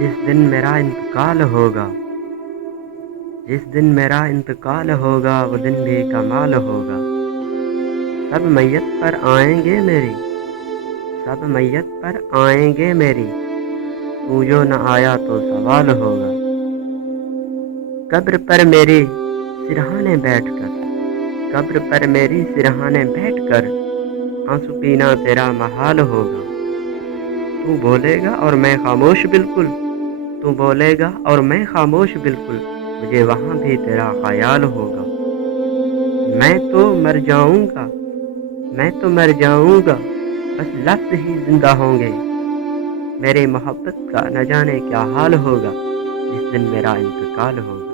جس دن میرا انتقال ہوگا، جس دن میرا انتقال ہوگا وہ دن بھی کمال ہوگا۔ سب میت پر آئیں گے میری، سب میت پر آئیں گے میری، تو جو نہ آیا تو سوال ہوگا۔ قبر پر میری سرہانے بیٹھ کر، قبر پر میری سرہانے بیٹھ کر آنسو پینا تیرا محال ہوگا۔ تو بولے گا اور میں خاموش بالکل، تو بولے گا اور میں خاموش بالکل، مجھے وہاں بھی تیرا خیال ہوگا۔ میں تو مر جاؤں گا، میں تو مر جاؤں گا، بس لفظ ہی زندہ ہوں گے، میری محبت کا نہ جانے کیا حال ہوگا جس دن میرا انتقال ہوگا۔